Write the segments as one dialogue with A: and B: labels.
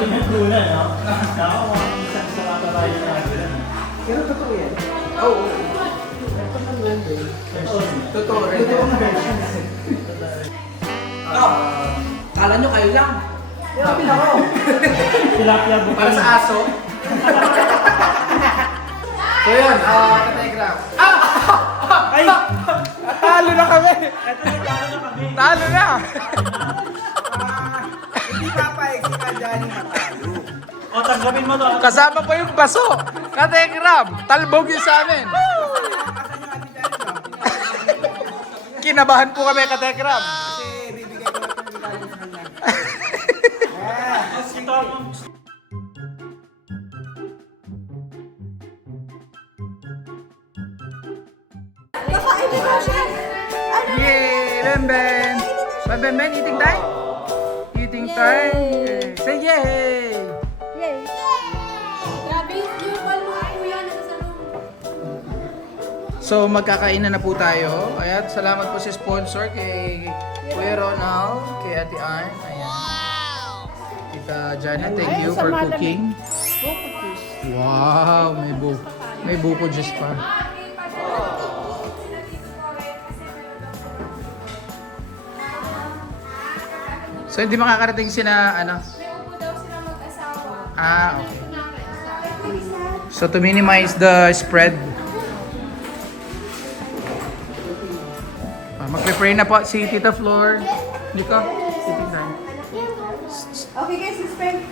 A: pinagkulan, no? Mga sa mga tayo na natin.
B: Pero totoo yan. Oo. Totoo rin. Totoo Oh, kala nyo kayo lang. Grabe na ako.
A: Tilapia bukan.
B: Para sa aso. so yun, ah, katagraph.
A: Ay!
C: Talo na kami!
A: Ito na talo na kami.
C: Talo na!
B: Kajani matalo.
A: O, tanggapin mo to.
C: Kasama pa yung baso! Kategram! Talbog yun sa amin! Kinabahan po kami, Kategram! So magkakainan na po tayo. Ayan, salamat po sa sponsor kay Kuya Ronald, kay Ate Ann. Ayan. Tita Jana, thank you for cooking. Wow, may bu may buko juice pa. So hindi makakarating sina ano? Ah, okay. So to minimize the spread, Magpe-pray na po si Tita Flor. Dito.
D: Okay guys, let's pray.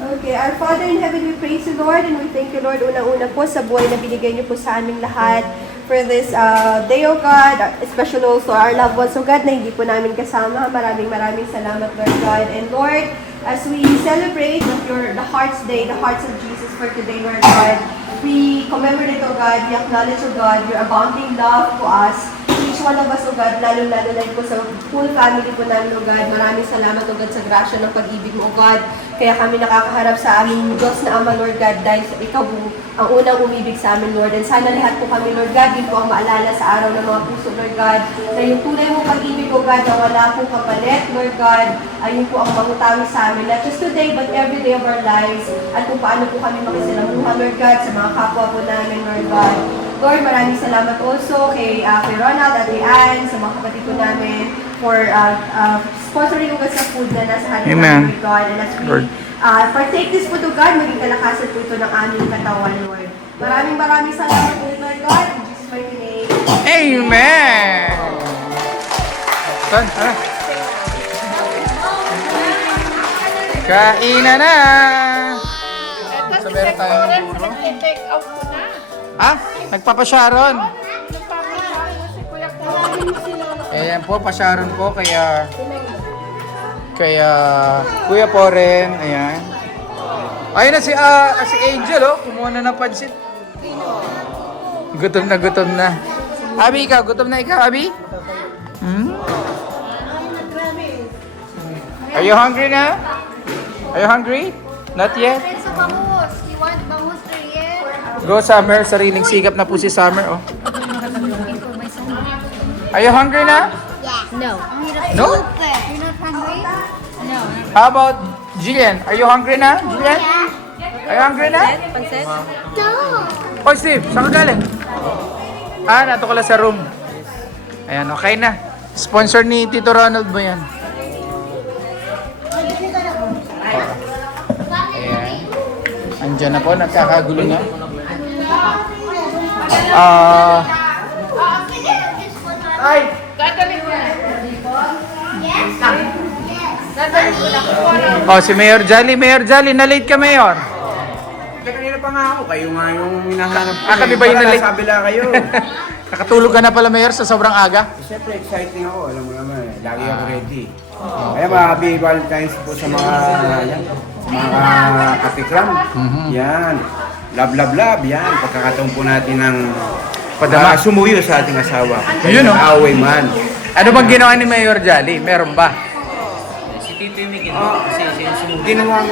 D: Okay, our Father in heaven, we praise you Lord and we thank you Lord unang-una po sa buhay na binigay niyo po sa aming lahat for this uh, day, oh God, especially also our loved ones, oh God, na hindi po namin kasama. Maraming maraming salamat, Lord God. And Lord, as we celebrate your, the Hearts Day, the Hearts of Jesus for today, Lord God, we commemorate, oh God, we acknowledge, oh God, your abounding love to us O God, lalo-lalo na po sa full family po namin, O God. Maraming salamat, O God, sa grasya ng pag-ibig mo, O God. Kaya kami nakakaharap sa aming Diyos na Ama, Lord God, dahil sa ikaw po ang unang umibig sa amin, Lord. And sana lahat po kami, Lord God, din po ang maalala sa araw ng mga puso, Lord God, na yung tunay mong pag-ibig, O God, na wala pong kapalit, Lord God, ayun po ang mangutawi sa amin, not just today, but every day of our lives, at kung paano po kami makisalamuha, Lord God, sa mga kapwa po namin, Lord God. Lord, maraming salamat also kay, uh, kay Ronald at kay Ann, sa mga kapatid ko namin, for uh, uh, sponsoring ko sa food na nasa kanila,
C: Amen.
D: Lord God. And as
C: Lord.
D: we uh, partake this food, O God, maging kalakasan po ito ng aming katawan, Lord. Maraming maraming salamat ulit, Lord God. In Jesus' mighty name.
C: Amen! Son, tara. Kainan na! So meron tayong buro.
E: take out mo na.
C: Ha? Nagpapasyaron. Ayan po, pasyaron po kaya kaya Kuya Poren, ayan. Ayun na si ah, si Angel oh, kumuha na ng pansit. Gutom na gutom na. Abi, ikaw, gutom na ikaw, Abi? Hmm? Are you hungry na? Are you hungry? Not yet? Go Summer, sariling sikap na po si Summer oh. Are you hungry na?
E: No.
C: No?
E: You're not hungry? No.
C: How about Jillian? Are you hungry na? Jillian? Are you hungry na?
E: No.
C: Oh, Steve, saan ka galing? Ah, nato ka lang sa room. Ayan, okay na. Sponsor ni Tito Ronald mo yan. Ayan. Andiyan na po, nagkakagulo na. Ah... ay! Oh, si Mayor Jolly. Mayor Jolly, na-late ka, Mayor.
B: Kanina pa nga ako, kayo nga yung hinahanap ko.
C: Ah, kami
B: eh.
C: ba yung nalik-
B: nasa kabila kayo.
C: Nakatulog ka na pala, Mayor, sa sobrang aga.
B: Siyempre, exciting ako. Alam mo naman, eh. lagi ako ready. Kaya mga happy Valentine's po sa mga yan, sa mga katikram. Yan. Love, love, love. Yan. Pagkakataon po natin ng
C: Padama.
B: ah, sumuyo sa ating asawa.
C: Ayun, oh.
B: Away man.
C: Ano bang ginawa ni Mayor Jolly? Meron ba?
B: Ah, ginawang,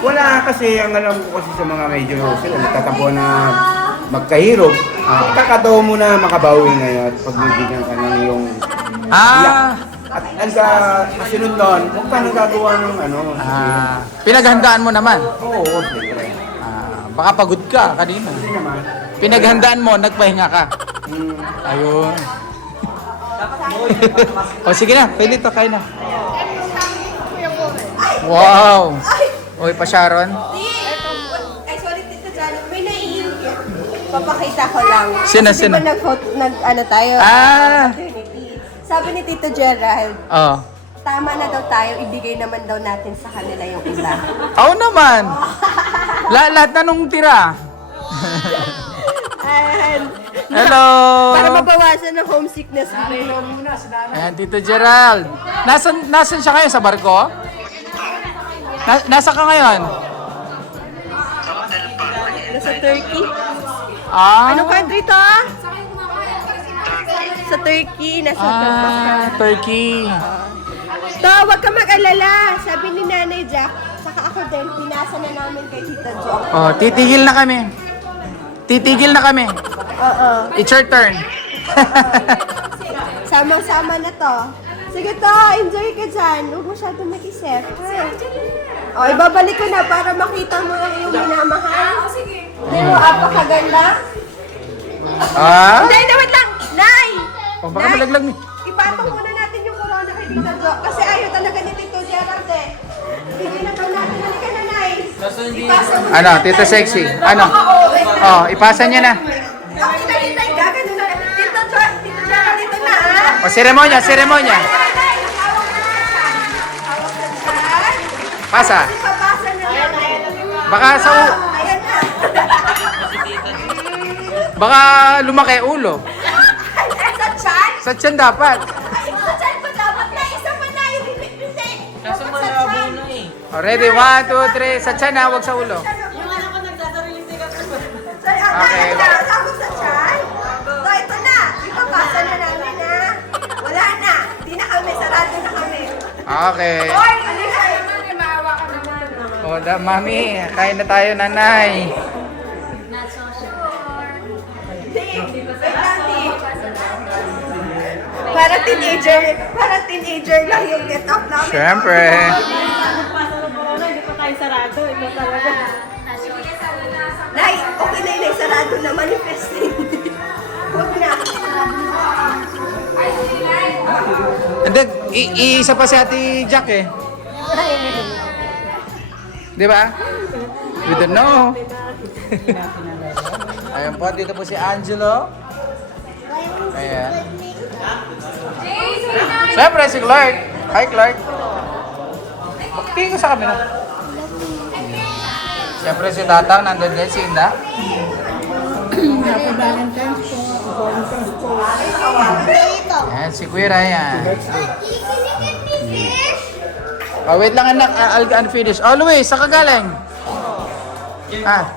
B: wala kasi, ang alam ko kasi sa mga medyo sila, nagtatampo na magkahirog.
C: Ah.
B: Kakataon mo na makabawi ngayon at pagbibigyan ka ng iyong
C: Ah,
B: At ang ka- kasunod nun, huwag ka nang gagawa ng ano.
C: Ah, pinaghandaan mo naman.
B: Oo, siyempre.
C: Ah, baka pagod ka kanina.
B: Hindi naman.
C: Pinaghandaan mo, nagpahinga ka.
B: Hmm.
C: Ayun. o sige na, pwede to, kain na. Wow! Uy, pa Sharon.
D: Ay, sorry, Tito Jan. May naiingit. Papakita ko lang.
C: Sino,
D: Kasi
C: sino?
D: Di ba nag, nag, ano tayo?
C: Ah!
D: Sabi ni Tito Gerald,
C: Oh.
D: tama na daw tayo, ibigay naman daw natin sa kanila yung iba.
C: Oo naman. La lahat na nung tira.
D: And,
C: Hello.
D: para mabawasan ng homesickness ko.
C: Ayan, Tito Gerald. Nasaan, nasaan siya kayo? Sa barko? Na, nasa ka ngayon?
D: Nasa Turkey.
C: Ah,
D: Anong country to? Sa Turkey. Nasa
C: ah Turkey.
D: To, wag ka mag-alala. Sabi ni Nanay Jack, ako din, pinasa na namin kay Tita Jo.
C: Oh, titigil na kami. Titigil na kami.
D: Oo.
C: It's your turn.
D: Samang-sama na to. Sige to, enjoy ka dyan. Huwag masyado mag-isip. O, ibabalik ko na para makita mo ang iyong minamahal. Sige. Di mo, apakaganda.
C: ah?
D: Hindi, hindi, wait lang. Nay!
C: Oh, baka
D: Nay,
C: malaglag ni.
D: Ipatong muna natin yung corona kay Tita Jo. Kasi ayaw talaga ni Tito Gerald eh. Bigyan na ba natin? Halika na, Nay. Ipasa mo na
C: Ano. Tito Sexy? Ano? Oh, ipasa niya na. O, seremonya, seremonya. Pasa. Baka sa u- baka lumaki ulo.
D: Sa
C: tiyan dapat.
A: Eh.
C: O, ready? One, two, three. Sa tiyan ha, huwag sa ulo. Okay.
D: Okay. Ako sa chan. So, ito na. Ipapasa na namin na. Wala na. Hindi na kami. Sarado na kami.
C: Okay.
D: Hoy, ano yan?
C: O, da, mami, kain na tayo, nanay.
D: Wait lang, di. Para teenager, para teenager lang yung get up namin.
C: Siyempre.
D: Nay, okay na yun. Sarado na. Manifesting. Huwag na.
C: Hindi, i- iisa pa si Ate Jack eh. Di ba? We don't know. Ayun po, dito po si Angelo. Ayan. Siyempre, si Clark. Hi, Clark. Tingin ko sa kamera. Siyempre, si Tatang, nandun din, si Inda. Ayan, si Kuya Ryan. Oh, wait lang anak, Ah, I'll unfinish. Oh, Luis, saan ka galing? Ah.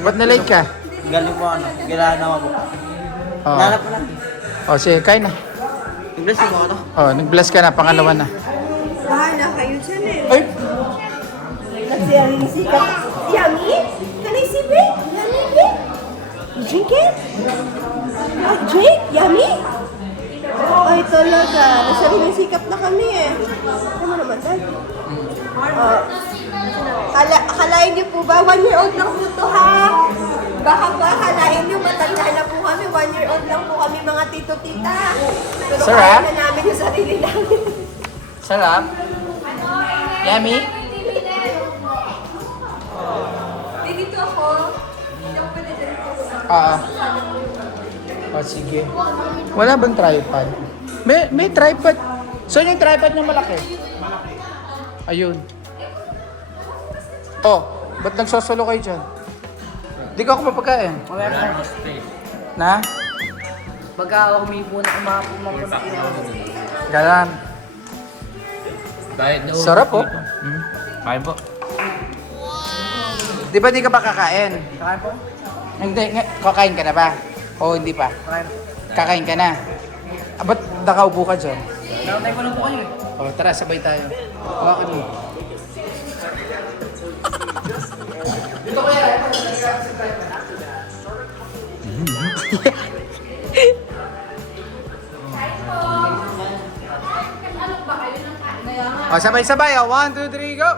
C: Ba't na-late ka?
A: Galing po ano, gilala ako po.
C: Oh.
A: Lalap na.
C: Oh, sige, kain na.
A: English ko ano?
C: Oh, nag-bless ka na, pangalawa na.
D: Nagsiyaring sikat. Yummy? Can I sip it? Yummy, it? You drink it? Oh, drink? Yummy? Ay, talaga. Nasariling sikap na kami eh. Ano naman, Dad? Oh. Kala, akalain niyo po ba? One year old lang po to ha? Baka po akalain niyo matanda na po kami. One year old lang po kami mga tito-tita. Pero
C: Sarap.
D: kaya na namin yung sarili namin.
C: Sarap. Yummy?
D: Ako. Hindi ako pwede po.
C: Oo. Oh, sige. Wala bang tripod? May, may tripod. Saan yung tripod niya malaki? Malaki. Ayun. Oh, ba't nagsosolo kayo dyan? Di ka ako mapagkain.
A: Wala na space.
C: Na?
A: Pagka ako humipo na kumapunta ako.
C: Galan.
A: Na
C: Sarap oh. Hmm.
A: Kain po.
C: Di ba di ka ba kakain?
A: Kain po?
C: Hindi, nga, kakain ka na ba? O hindi pa?
A: Kain.
C: Kakain ka na. Ah, ba't nakaupo ka dyan?
A: Nakatay ko lang po kayo.
C: O, tara, sabay tayo. Hawakan mo. Dito kuya. O, sabay-sabay. O, one, two, three, go!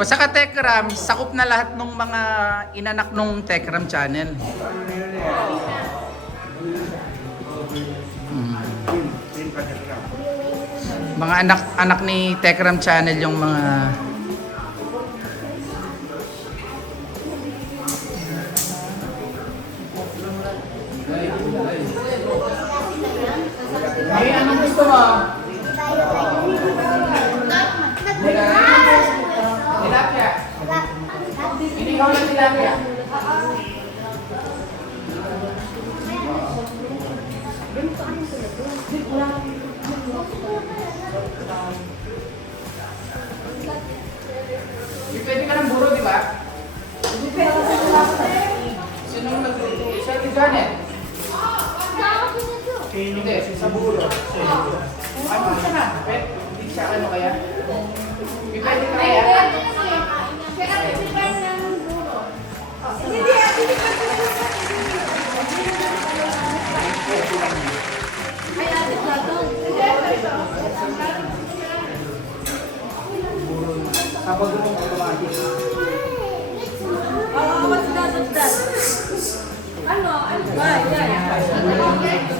C: Basta ka Tekram, sakop na lahat ng mga inanak nung Tekram channel. Mm. Mga anak anak ni Tekram channel yung mga Hindi, sa buro. Ano siya na? Hindi siya ano kaya? Pwede ka kaya? Kapag mo automatic. Minsan ako, ang gusto nyo kasi mabuso, kaya bulan ko sila dito.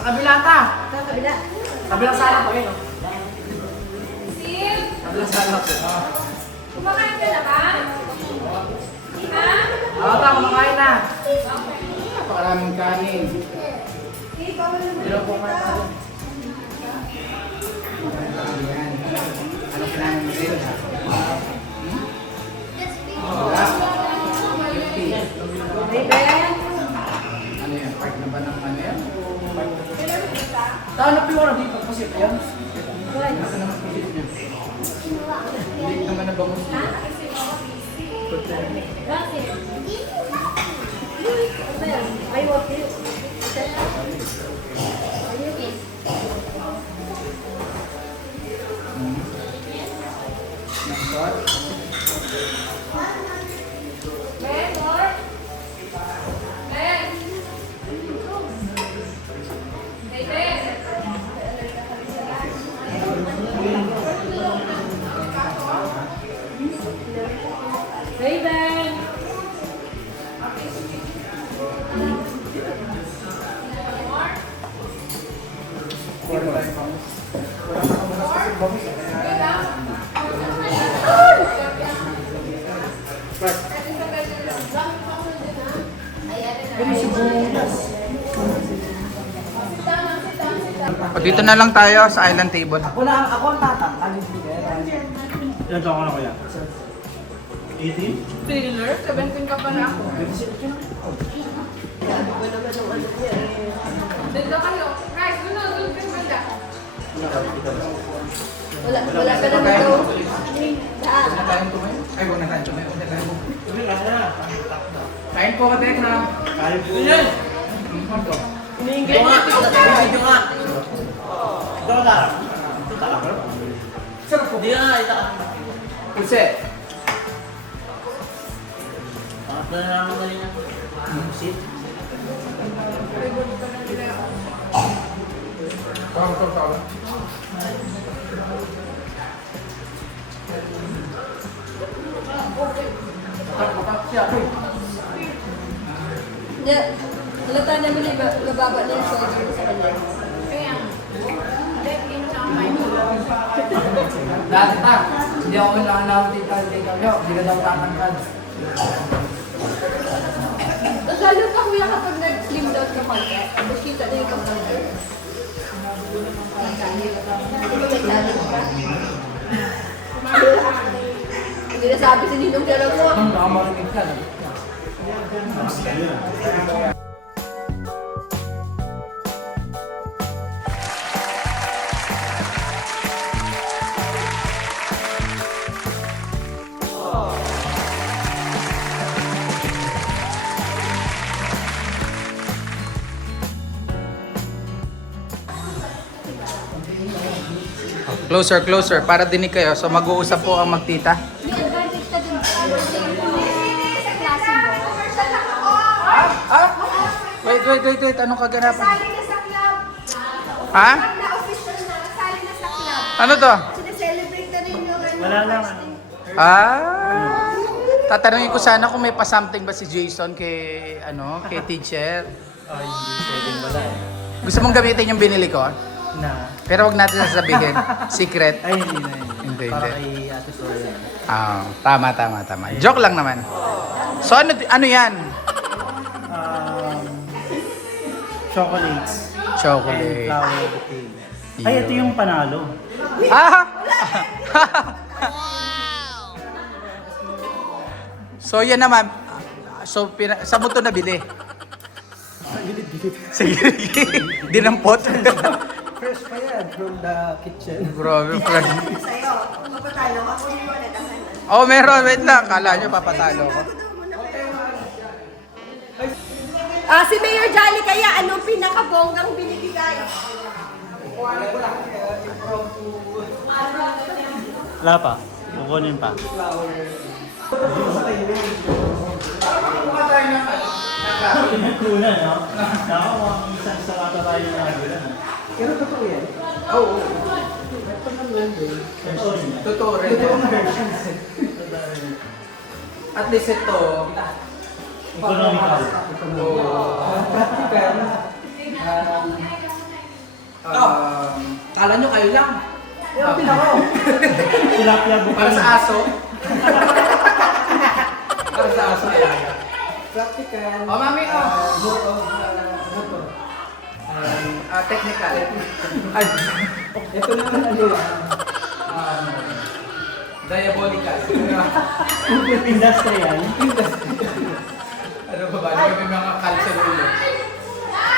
A: Sa kabila ta.
D: Sa kabila.
A: Kabilang sala ko eh. Kabilang sala ko.
F: Kumakain ka na ba? Ha?
A: Oo, ta, kumakain na.
C: Napakaraming kanin.
A: Pero tayo.
C: Ayan. Ano kailangan mo sila? Wala. Ano Kaya... O, dito na lang tayo sa island table.
A: Ako na, ako ang tatang. Lagi kaya.
G: Ilan ka na kuya? 18?
F: Taylor, 17 ka pala ako. Dito kayo. Guys, doon na, doon kayo banda.
D: Wala, wala ka naman daw. Daan.
C: Huwag na tayong tumayo. Ay, huwag na tayong tumayo. Huwag na tayong
G: Sabi ka na.
C: Kain po ka, Tekra.
G: Kaya po yan.
C: Ano to?
G: Ito nga, ito nga. Ito nga. Ito talaga.
C: Sarap po.
G: Hindi nga, ito.
C: Pulse.
G: Pangat na naman na rin yan. Sit.
A: Tapak siya. Uy.
D: Hindi, halata namin na nababa na yung shoulder sa kanya.
F: Kaya, let in kamay mo.
A: Dati ta, hindi ako kailangan tatangkad.
D: Kuya kapag nag-slim down ka konti, tapos kita na yung shoulder. Di ba may lalim ka? Hindi nasabi si Ninong mo.
A: Baka marinig ka. no?
C: Closer, closer. Para dinig kayo. So mag-uusap po ang magtita.
E: May advantage ka dun. Sa klase mo.
C: Ah? Wait, wait, wait, wait. Anong kaganapan?
D: Sali na sa club.
C: Ha?
D: Na-official na. Sali na sa club.
C: Ano to?
D: Sineselebrate na rin yung ano,
G: Wala lang.
D: birthday.
C: Ah. Tatanungin ko sana kung may pa-something ba si Jason kay ano, kay teacher.
G: Ay, hindi pwedeng wala eh.
C: Gusto mong gamitin yung binili ko?
G: Na.
C: Pero wag natin sasabihin. Secret.
G: Ay, hindi na yun.
C: Hindi,
G: Para
C: hindi.
G: kay Ate Florian.
C: Ah, tama, tama, tama. Joke lang naman. So ano, ano yan?
G: Um, chocolates. And
C: Chocolate.
G: flower bouquet. Ay, ito yung panalo.
C: Ah! so yan naman. So pina, sa mo to nabili? Sa gilid-gilid. Sa gilid-gilid. Dinampot.
G: Fresh pa yan from the kitchen.
C: Grabe, friend.
D: Sa'yo. Mapatalo ka. Kunin mo na tahanan.
C: Oh, meron. Wait lang. Kala nyo papatalo ko.
D: Ah, si Mayor Jolly kaya anong pinakabonggang binibigay?
G: Wala pa. Kukunin pa. Pinagkunan, no? Nako, mga minsan sa kata tayo na nagulan. Pero totoo yan? Oo. Totoo rin.
C: Totoo rin. At least ito,
G: Economical.
C: um, kala nyo kayo lang.
G: Tilapia
C: Para
G: bukal.
C: sa aso. Para sa aso.
A: Practical.
C: Oh, mami, oh.
A: More of uh, motor.
C: Ah, technical.
A: Ay, ito naman ano ah.
C: Um, diabolical.
G: Industrial.
C: ano ba ba? Kami mga kalsa ulo.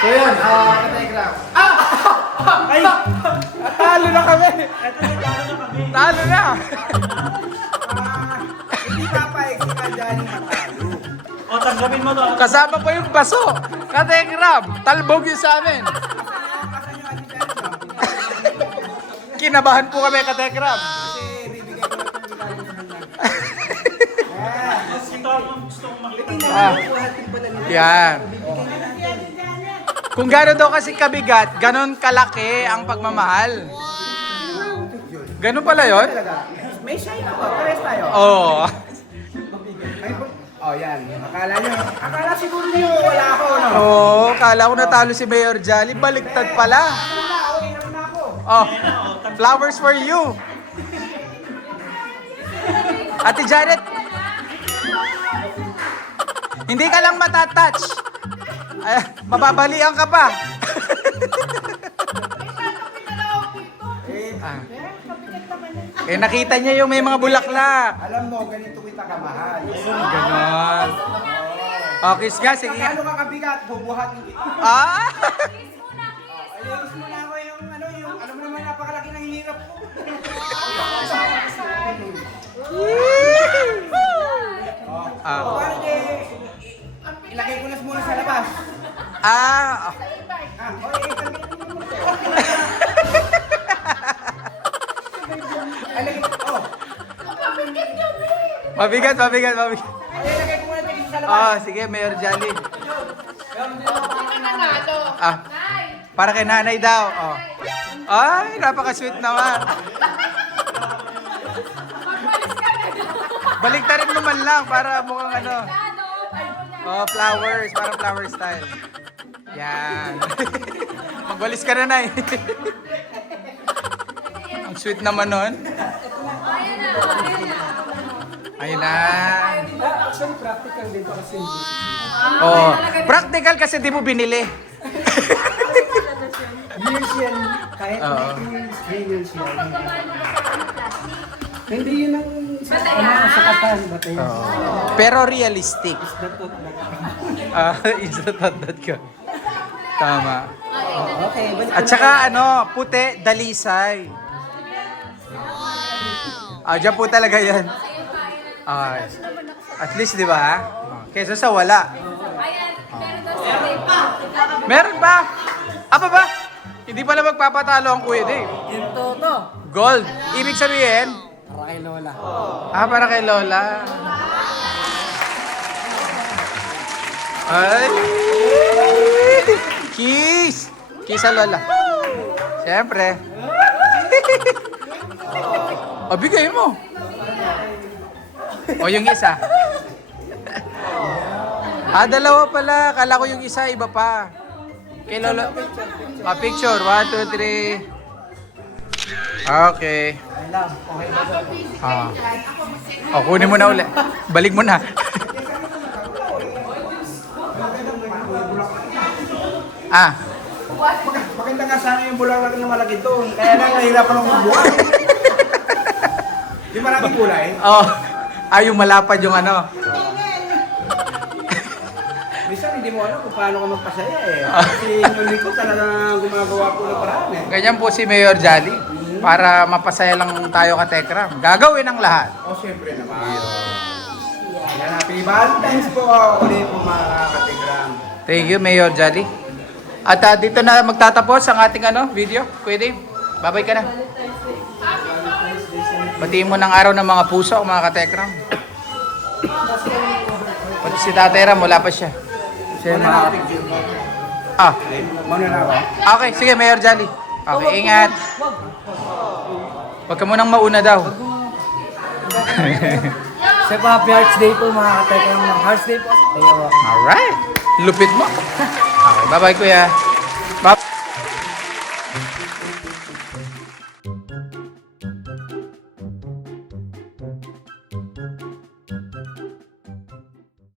C: So yun, ah, kategram. Ah!
G: Ay!
C: Talo na kami!
G: Ito na talo na kami.
C: Talo na!
G: Tanggapin mo to.
C: Kasama pa yung baso. Kategram, talbog yun sa amin. Kinabahan po kami,
B: sa kanya.
G: Ito ang gusto kong makita.
C: Ah. Yan. Kung gano'n daw kasi kabigat, gano'n kalaki ang pagmamahal. Gano'n pala yon?
B: May shine ako, pares tayo.
C: Oo.
B: Po- oh, yan. Akala nyo, akala siguro nyo wala ako, no?
C: Oo, kala ko natalo si Mayor Jolly. Baliktad pala. Oh, flowers for you. Ate Janet, hindi ka lang matatouch. Ay, mababalian ka pa. Eh, nakita niya yung may mga bulaklak.
B: Alam mo, ganito kita kamahal.
C: Ganon. Oh, kiss nga, sige.
B: Kano ka kabigat, bubuhatin kita.
C: Ah!
B: Alis mo na ako yung ano, yung, alam mo naman napakalaki ng hirap ko.
C: ah.
B: Paano di, ilagay ko na muna sa labas.
C: Ah,
B: Ah, Ay,
C: mabigat, mabigat, mabigat. Ah, sige, Mayor Jolly. Ah, para kay nanay daw. Oh. Ay, napaka-sweet naman. Balik rin mo man lang para mukhang ano. Oh, flowers, para flower style. Yan. Magwalis ka na, Nay. Ang sweet naman nun. Ayun na.
A: actually practical din pa kasi.
C: Oh, practical kasi di mo binili.
A: Years yan, kahit
C: Oo.
A: 19 years, 3 years yan. Hindi yun ang
C: Oo. Pero realistic. Ah, is that that, that. Tama. At saka ano, puti, dalisay. Ah, dyan po talaga yan. Ah, at least, di ba? Kesa sa wala.
F: Ayan, pero daw sa tape.
C: Meron ba? Apa ba? Hindi pala magpapatalo ang Kuya Dave.
A: Ito to.
C: Gold. Ibig sabihin,
A: Para kay Lola.
C: ah, para kay Lola. Ay! Kiss! Kiss sa Lola. Siyempre. o, bigay mo. O, yung isa. ah, dalawa pala. Kala ko yung isa, iba pa. Kay Lolo. Ah, picture. One, two, three. Okay.
A: Ay lang. Okay.
C: Ah. O, kunin mo na uli. Balik mo na. ah,
B: Maganda nga sana yung bulaklak na malaki doon. Kaya lang nahirapan akong mabuhay. Yung maraming kulay.
C: oh. Ay, yung malapad yung ano.
B: Minsan hindi mo alam kung paano ka magpasaya eh. Kasi yung likod talagang gumagawa po ng paraan eh.
C: Ganyan po si Mayor Jolly. Para mapasaya lang tayo ka Tekram. Gagawin ang lahat.
B: O siyempre naman. Yan, happy Valentine's po ulit po mga katigram.
C: Thank you, Mayor Jolly. At ah, dito na magtatapos ang ating ano, video. Kuya Dave, babay ka na. Batiin mo ng araw ng mga puso, mga katekram. Pati si Tatay Ram, wala pa siya.
A: Siya mga
B: mo.
C: Ah,
B: Muna na ako.
C: okay. Sige, Mayor Jolly. Okay, ingat. Huwag ka munang mauna daw.
A: Siya pa, happy Hearts Day po mga katekram ng Hearts Day po.
C: Alright. Lupit mo. Okay, bye-bye, kuya. Bye.